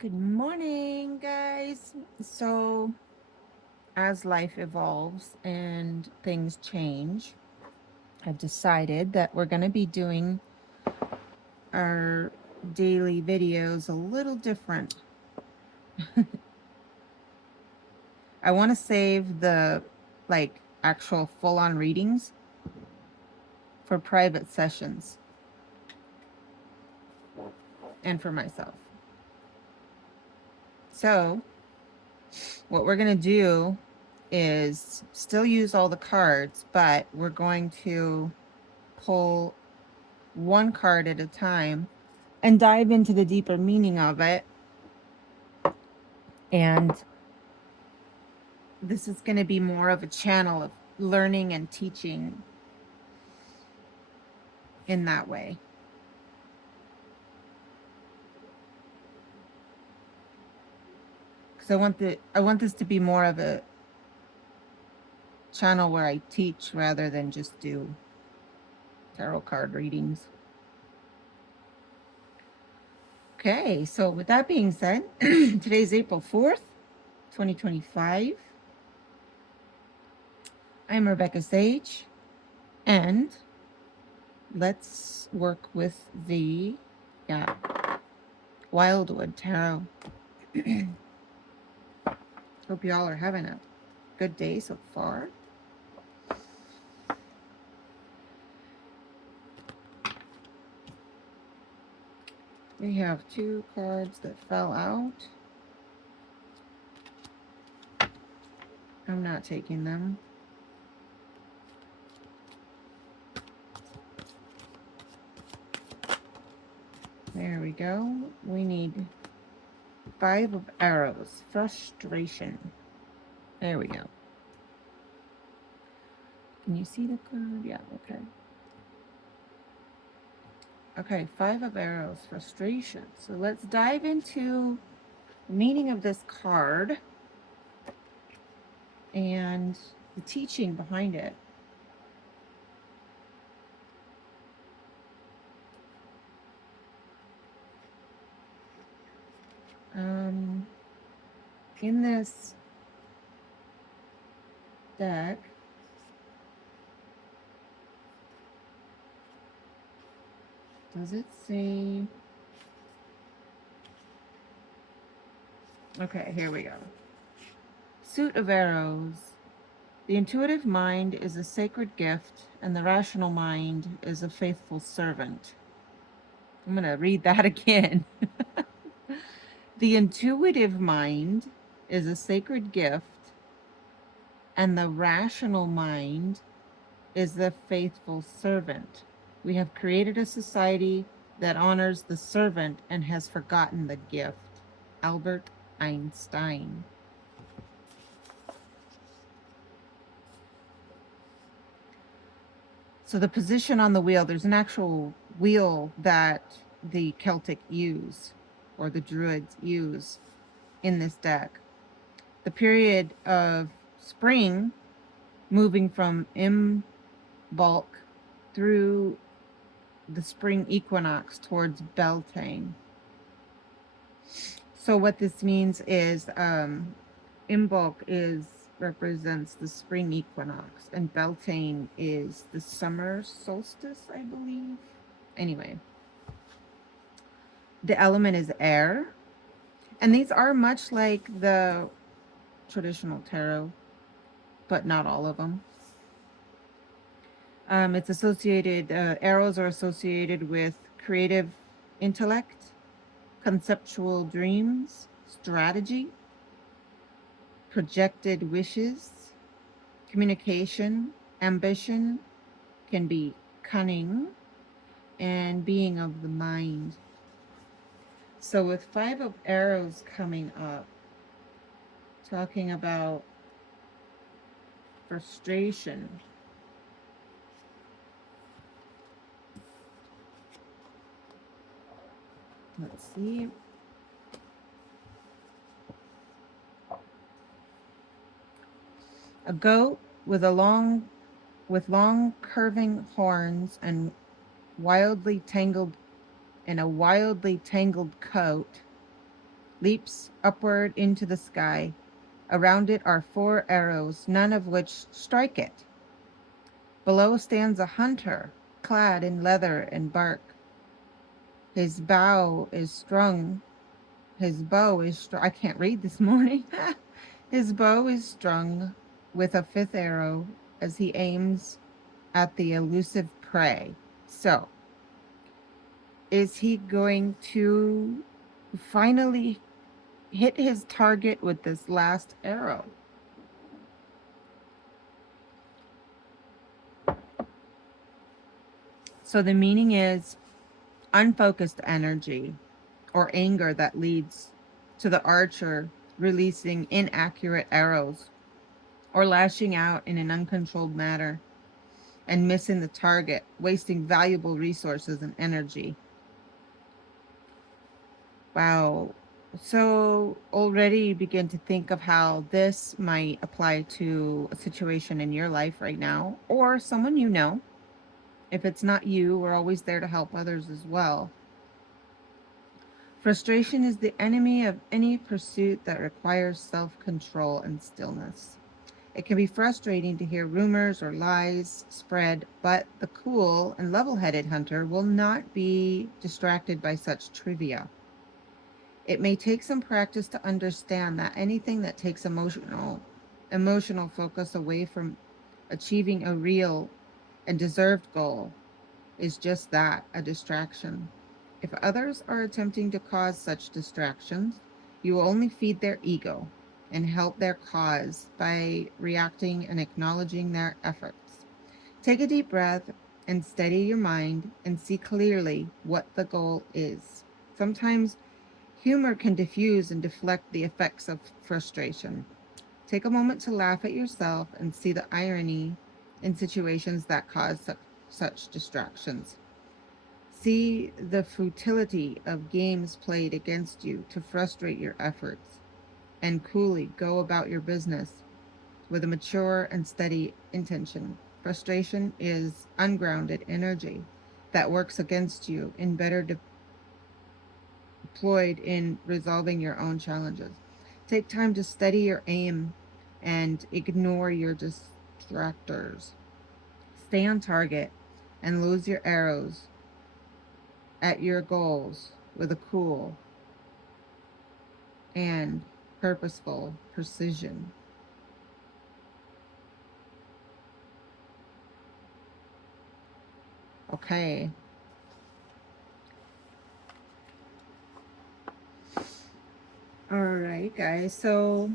Good morning, guys. So, as life evolves and things change, I've decided that we're going to be doing our daily videos a little different. I want to save the actual full on readings for private sessions and for myself. So, what we're going to do is still use all the cards, but we're going to pull one card at a time and dive into the deeper meaning of it. And this is going to be more of a channel of learning and teaching in that way. Because I want this to be more of a channel where I teach rather than just do tarot card readings. Okay, so with that being said, today's April 4th, 2025. I'm Rebecca Sage, and let's work with the Wildwood Tarot. Hope you all are having a good day so far. We have two cards that fell out. I'm not taking them. There we go. We need 5 of Arrows. Frustration. There we go. Can you see the card? Yeah, okay. Okay, 5 of Arrows. Frustration. So let's dive into the meaning of this card and the teaching behind it. In this deck, does it say... Okay, here we go. Suit of Arrows. The intuitive mind is a sacred gift, and the rational mind is a faithful servant. I'm going to read that again. The intuitive mind is a sacred gift, and the rational mind is the faithful servant. We have created a society that honors the servant and has forgotten the gift. Albert Einstein. So the position on the wheel, there's an actual wheel that the Celtic use, or the Druids use in this deck. The period of spring, moving from Imbolc through the spring equinox towards Beltane. So what this means is Imbolc represents the spring equinox, and Beltane is the summer solstice, I believe. Anyway, the element is air, and these are much like the traditional tarot, but not all of them. It's associated, arrows are associated with creative intellect, conceptual dreams, strategy, projected wishes, communication, ambition, can be cunning, and being of the mind. So with 5 of Arrows coming up, talking about frustration. Let's see. A goat with long curving horns and wildly tangled coat leaps upward into the sky. Around it are 4 arrows, none of which strike it. Below stands a hunter, clad in leather and bark. His bow is strung. His bow is strung. I can't read this morning. His bow is strung with a 5th arrow as he aims at the elusive prey. So, is he going to finally hit his target with this last arrow? So the meaning is unfocused energy or anger that leads to the archer releasing inaccurate arrows or lashing out in an uncontrolled manner and missing the target, wasting valuable resources and energy. Wow. So already you begin to think of how this might apply to a situation in your life right now or someone you know. If it's not you, we're always there to help others as well. Frustration is the enemy of any pursuit that requires self-control and stillness. It can be frustrating to hear rumors or lies spread, but the cool and level-headed hunter will not be distracted by such trivia. It may take some practice to understand that anything that takes emotional focus away from achieving a real and deserved goal is just that, a distraction. If others are attempting to cause such distractions, you will only feed their ego and help their cause by reacting and acknowledging their efforts. Take a deep breath and steady your mind and see clearly what the goal is. Sometimes humor can diffuse and deflect the effects of frustration. Take a moment to laugh at yourself and see the irony in situations that cause such distractions. See the futility of games played against you to frustrate your efforts, and coolly go about your business with a mature and steady intention. Frustration is ungrounded energy that works against you and better deployed in resolving your own challenges. Take time to steady your aim and ignore your distractors. Stay on target and lose your arrows at your goals with a cool and purposeful precision. Okay. All right, guys. So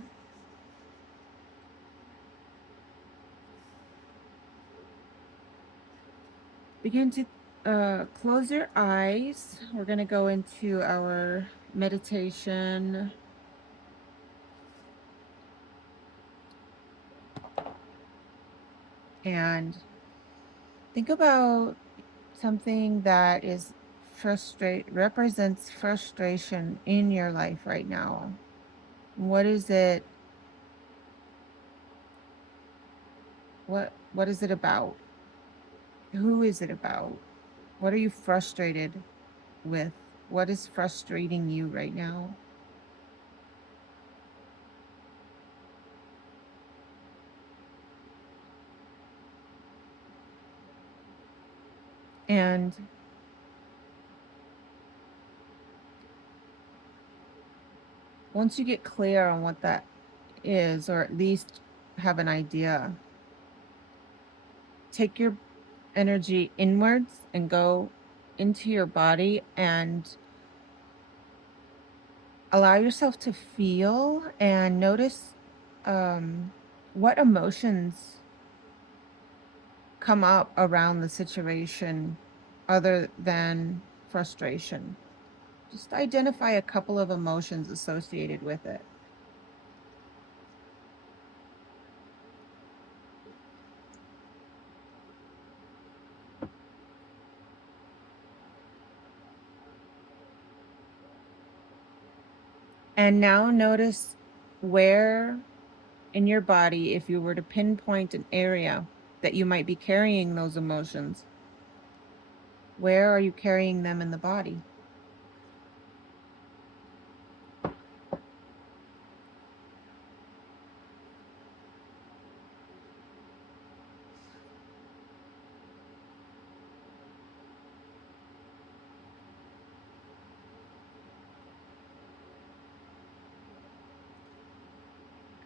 begin to close your eyes. We're going to go into our meditation. And think about something that is represents frustration in your life right now. What is it? What is it about? Who is it about? What are you frustrated with? What is frustrating you right now? And once you get clear on what that is, or at least have an idea, take your energy inwards and go into your body and allow yourself to feel and notice what emotions come up around the situation other than frustration. Just identify a couple of emotions associated with it. And now notice where in your body, if you were to pinpoint an area that you might be carrying those emotions, where are you carrying them in the body?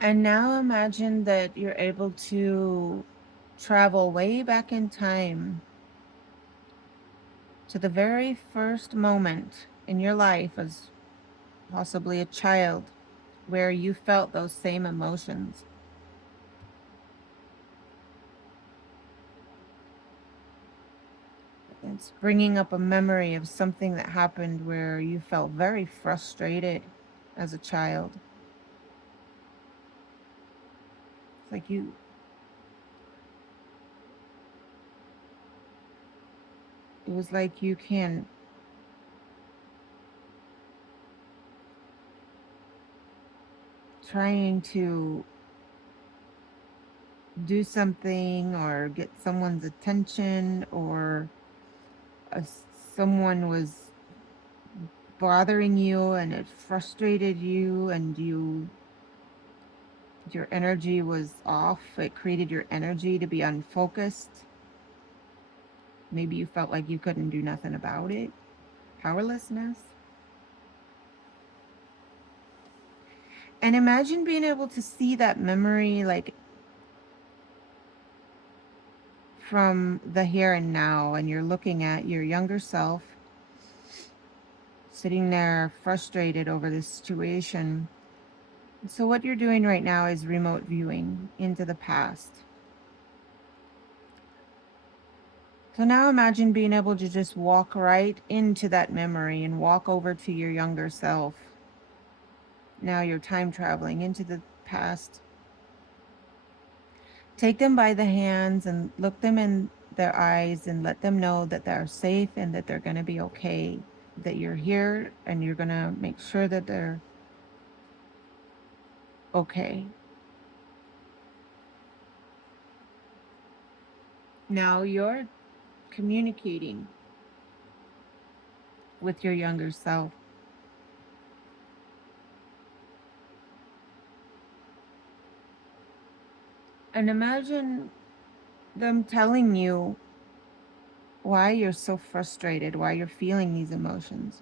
And now imagine that you're able to travel way back in time to the very first moment in your life as possibly a child where you felt those same emotions. It's bringing up a memory of something that happened where you felt very frustrated as a child. It's like it was like you can trying to do something or get someone's attention, or uh, someone was bothering you and it frustrated you, and your energy was off. It created your energy to be unfocused. Maybe you felt like you couldn't do nothing about it. Powerlessness. And imagine being able to see that memory like from the here and now, and you're looking at your younger self sitting there frustrated over this situation. So what you're doing right now is remote viewing into the past. So now imagine being able to just walk right into that memory and walk over to your younger self. Now you're time traveling into the past. Take them by the hands and look them in their eyes and let them know that they're safe and that they're going to be okay. That you're here and you're going to make sure that they're okay. Now you're communicating with your younger self. And imagine them telling you why you're so frustrated, why you're feeling these emotions.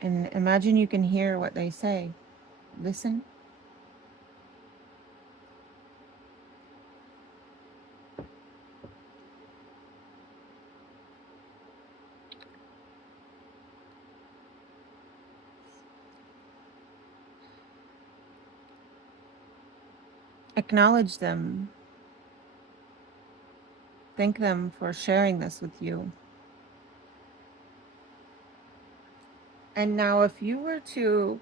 And imagine you can hear what they say. Listen. Acknowledge them. Thank them for sharing this with you. And now, if you were to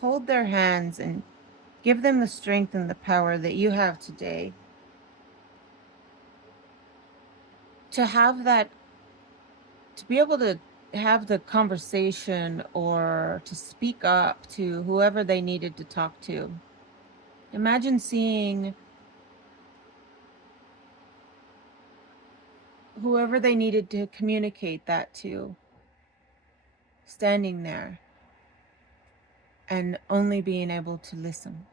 hold their hands and give them the strength and the power that you have today, to have that, to be able to have the conversation or to speak up to whoever they needed to talk to. Imagine seeing whoever they needed to communicate that to, standing there and only being able to listen.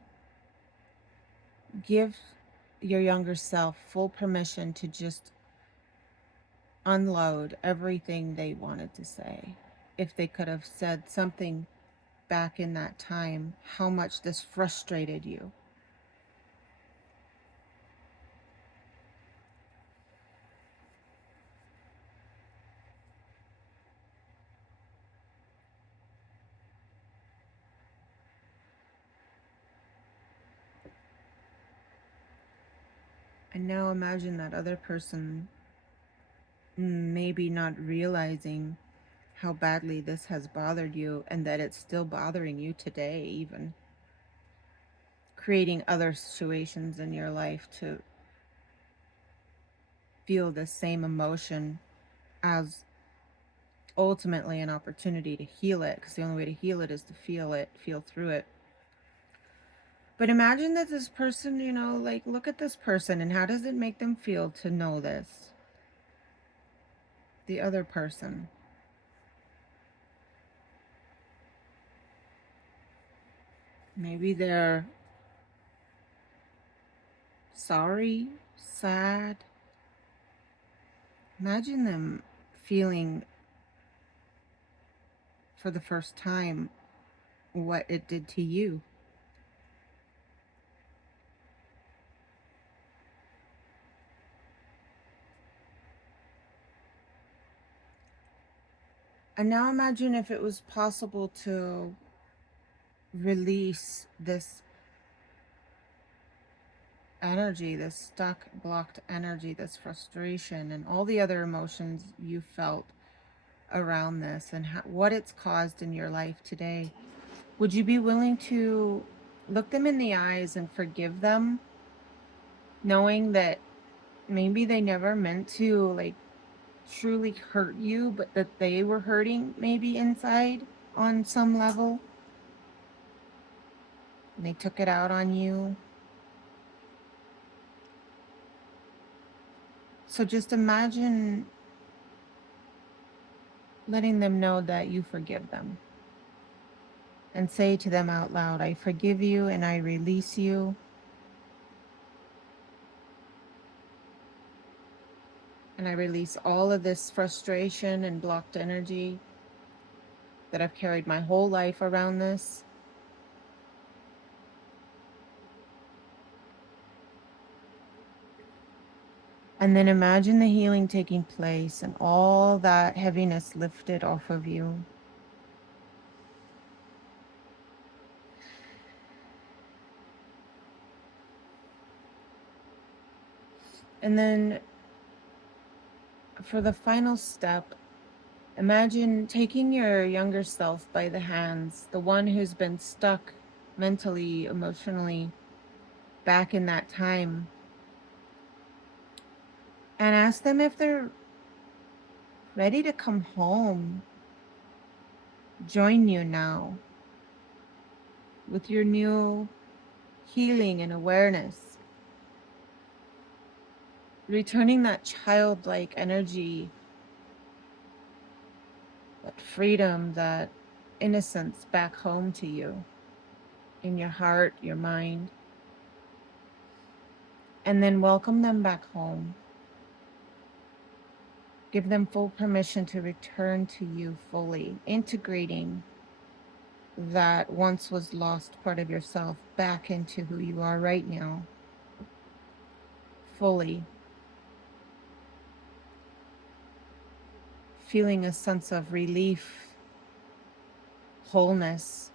Give your younger self full permission to just unload everything they wanted to say. If they could have said something back in that time, how much this frustrated you. And now imagine that other person maybe not realizing how badly this has bothered you and that it's still bothering you today, even creating other situations in your life to feel the same emotion as ultimately an opportunity to heal it, because the only way to heal it is to feel through it. But imagine that this person, like look at this person and how does it make them feel to know this? The other person. Maybe they're sorry, sad. Imagine them feeling for the first time what it did to you. And now imagine if it was possible to release this energy, this stuck, blocked energy, this frustration, and all the other emotions you felt around this and what it's caused in your life today. Would you be willing to look them in the eyes and forgive them, knowing that maybe they never meant to like truly hurt you, but that they were hurting maybe inside on some level? And they took it out on you. So just imagine letting them know that you forgive them. And say to them out loud, I forgive you and I release you. And I release all of this frustration and blocked energy that I've carried my whole life around this. And then imagine the healing taking place and all that heaviness lifted off of you. And then for the final step, imagine taking your younger self by the hands, the one who's been stuck mentally, emotionally, back in that time, and ask them if they're ready to come home, join you now with your new healing and awareness, returning that childlike energy, that freedom, that innocence back home to you in your heart, your mind, and then welcome them back home. Give them full permission to return to you fully, integrating that once was lost part of yourself back into who you are right now, fully. Feeling a sense of relief, wholeness.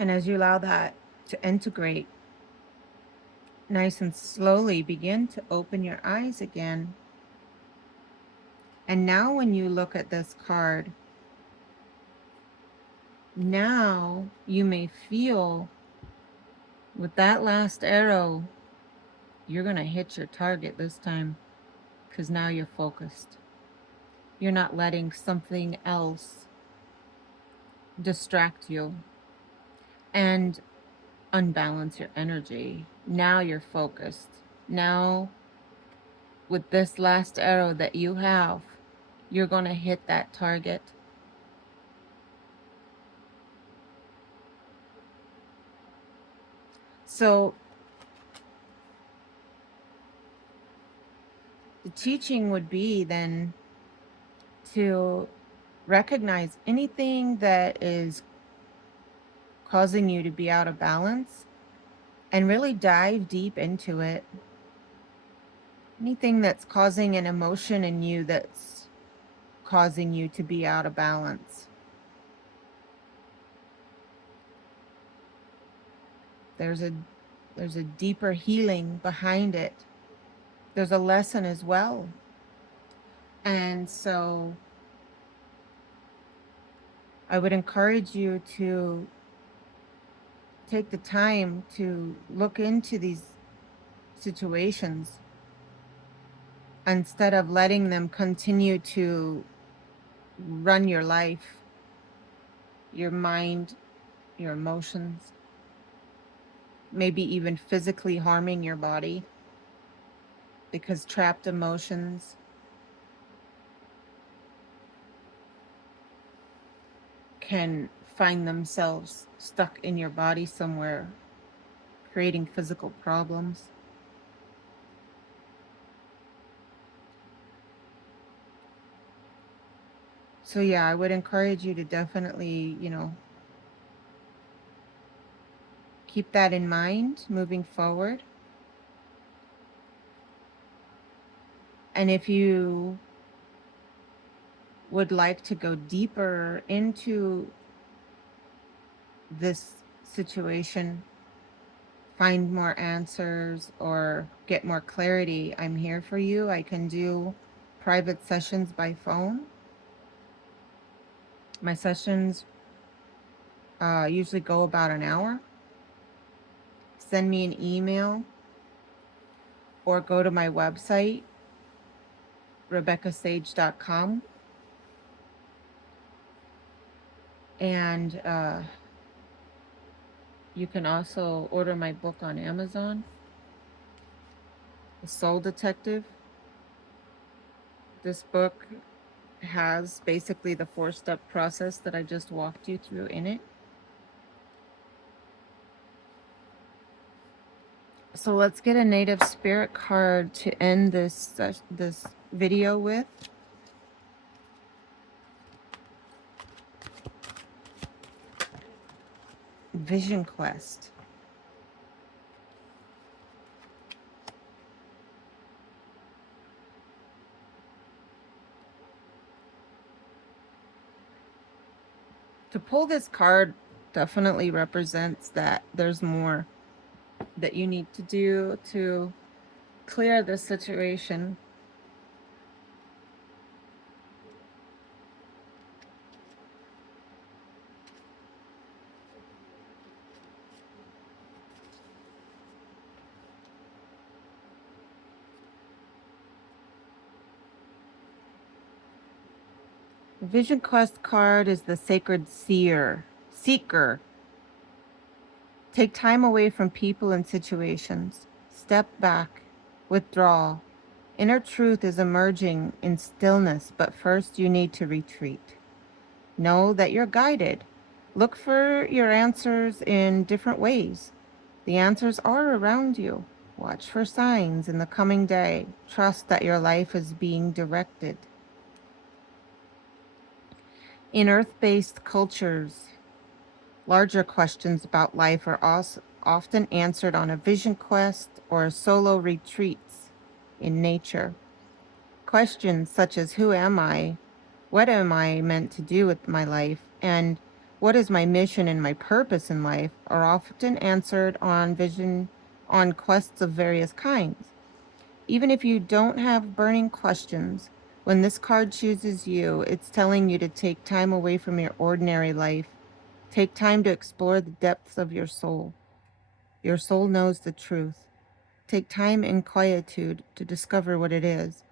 And as you allow that to integrate, nice and slowly begin to open your eyes again. And now when you look at this card, now you may feel with that last arrow, you're going to hit your target this time because now you're focused. You're not letting something else distract you and unbalance your energy. Now you're focused. Now, with this last arrow that you have, you're going to hit that target. So the teaching would be then to recognize anything that is causing you to be out of balance and really dive deep into it. Anything that's causing an emotion in you that's causing you to be out of balance. There's a deeper healing behind it. There's a lesson as well. And so I would encourage you to take the time to look into these situations instead of letting them continue to run your life, your mind, your emotions, maybe even physically harming your body, because trapped emotions can find themselves stuck in your body somewhere, creating physical problems. So yeah, I would encourage you to definitely, keep that in mind moving forward. And if you would like to go deeper into this situation, find more answers, or get more clarity, I'm here for you. I can do private sessions by phone. My sessions usually go about an hour. Send me an email or go to my website, RebeccaSage.com. And you can also order my book on Amazon, The Soul Detective. This book has basically the 4-step process that I just walked you through in it. So let's get a native spirit card to end this video with. Vision Quest. To pull this card definitely represents that there's more that you need to do to clear the situation. The Vision Quest card is the Sacred Seeker. Take time away from people and situations. Step back. Withdraw. Inner truth is emerging in stillness, but first you need to retreat. Know that you're guided. Look for your answers in different ways. The answers are around you. Watch for signs in the coming day. Trust that your life is being directed. In earth-based cultures, larger questions about life are also often answered on a vision quest or solo retreats in nature. Questions such as who am I? What am I meant to do with my life? And what is my mission and my purpose in life are often answered on quests of various kinds. Even if you don't have burning questions, when this card chooses you, it's telling you to take time away from your ordinary life. Take time to explore the depths of your soul. Your soul knows the truth. Take time in quietude to discover what it is.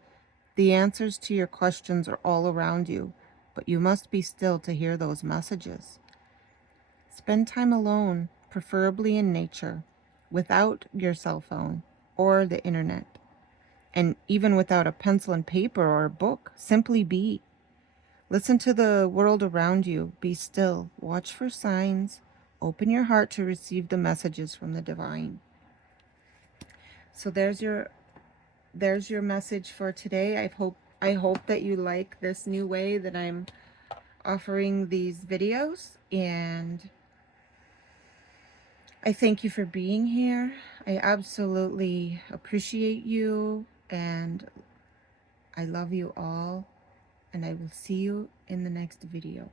The answers to your questions are all around you, but you must be still to hear those messages. Spend time alone, preferably in nature, without your cell phone or the internet. And even without a pencil and paper or a book, simply be. Listen to the world around you. Be still. Watch for signs. Open your heart to receive the messages from the divine. So there's your message for today. I hope that you like this new way that I'm offering these videos, and I thank you for being here. I absolutely appreciate you, and I love you all, and I will see you in the next video.